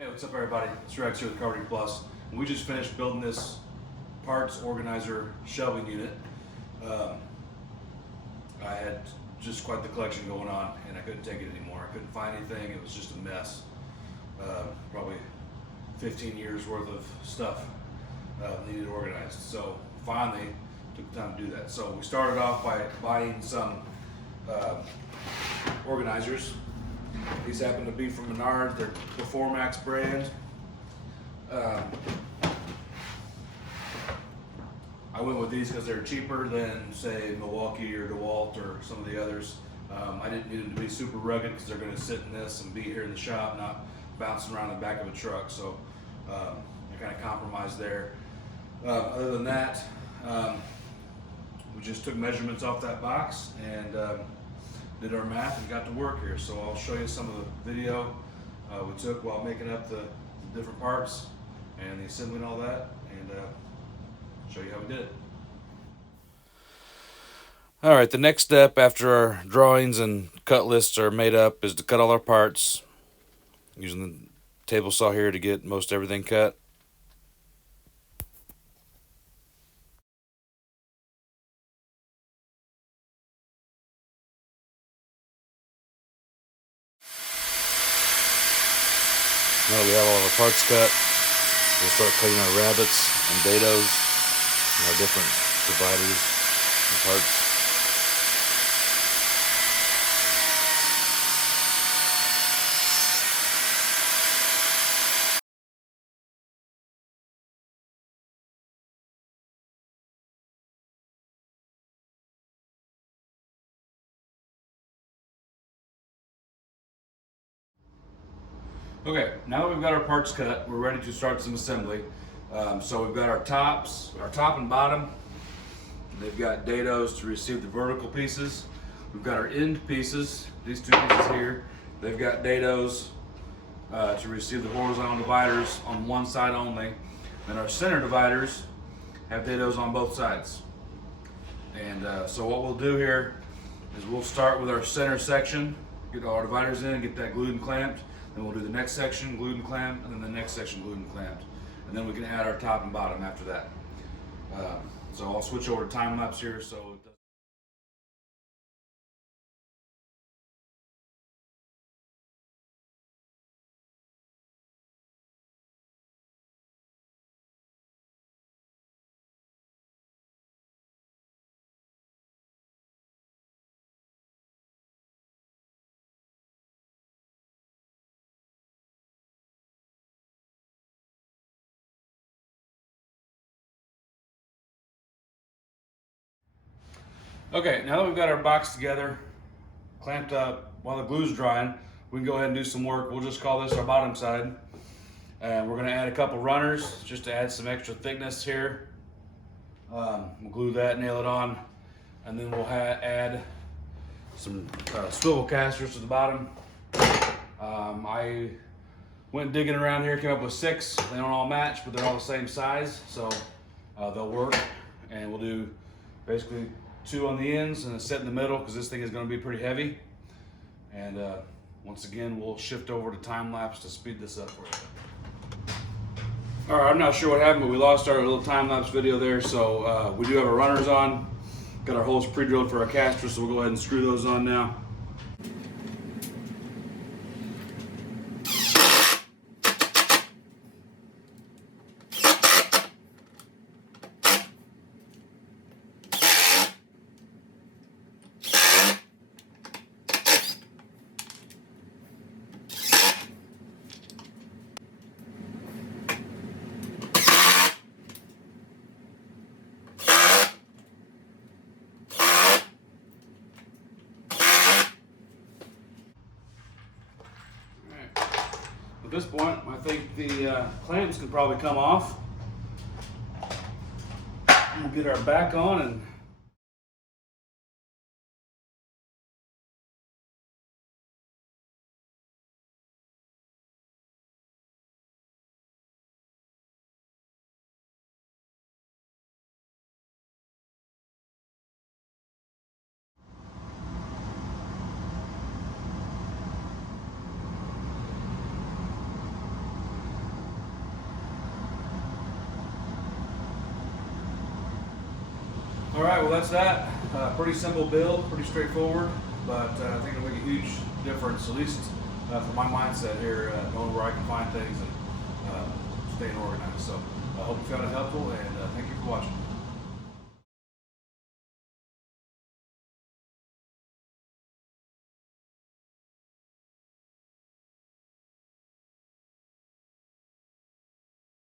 Hey, what's up everybody? It's Rex here with Carving Plus. We just finished building this parts organizer shelving unit. I had just quite the collection going on and I couldn't take it anymore. I couldn't find anything. It was just a mess. Probably 15 years worth of stuff needed organized. So finally took the time to do that. So we started off by buying some organizers. These happen to be from Menards. They're the Formax brand. I went with these because they're cheaper than, say, Milwaukee or DeWalt or some of the others. I didn't need them to be super rugged because they're going to sit in this and be here in the shop, not bouncing around the back of a truck. So I kind of compromised there. Other than that, we just took measurements off that box and did our math and got to work here. So I'll show you some of the video we took while making up the different parts and the assembly and all that, and show you how we did it. All right, the next step after our drawings and cut lists are made up is to cut all our parts using the table saw here to get most everything cut. Now that we have all of our parts cut, we'll start cutting our rabbets and dados and our different dividers and parts. Okay, now that we've got our parts cut, we're ready to start some assembly. So we've got our top and bottom. They've got dados to receive the vertical pieces. We've got our end pieces, these two pieces here. They've got dados to receive the horizontal dividers on one side only. And our center dividers have dados on both sides. And so what we'll do here is we'll start with our center section, get all our dividers in, get that glued and clamped. Then we'll do the next section, glued and clamped, and then the next section, glued and clamped. And then we can add our top and bottom after that. So I'll switch over to time lapse here. Okay, now that we've got our box together, clamped up, while the glue's drying, we can go ahead and do some work. We'll just call this our bottom side. And we're gonna add a couple runners just to add some extra thickness here. We'll glue that, nail it on, and then we'll add some swivel casters to the bottom. I went digging around here, came up with 6. They don't all match, but they're all the same size, so they'll work. And we'll do basically 2 on the ends and a set in the middle because this thing is going to be pretty heavy. And once again, we'll shift over to time lapse to speed this up for you. All right, I'm not sure what happened, but we lost our little time lapse video there. So we do have our runners on. Got our holes pre-drilled for our casters, so we'll go ahead and screw those on now. At this point, I think the clamps can probably come off. We'll get our back on and right, well that's that. Pretty simple build, pretty straightforward, but I think it'll make a huge difference, at least for my mindset here, knowing where I can find things and staying organized. So I hope you found it helpful, and thank you for watching.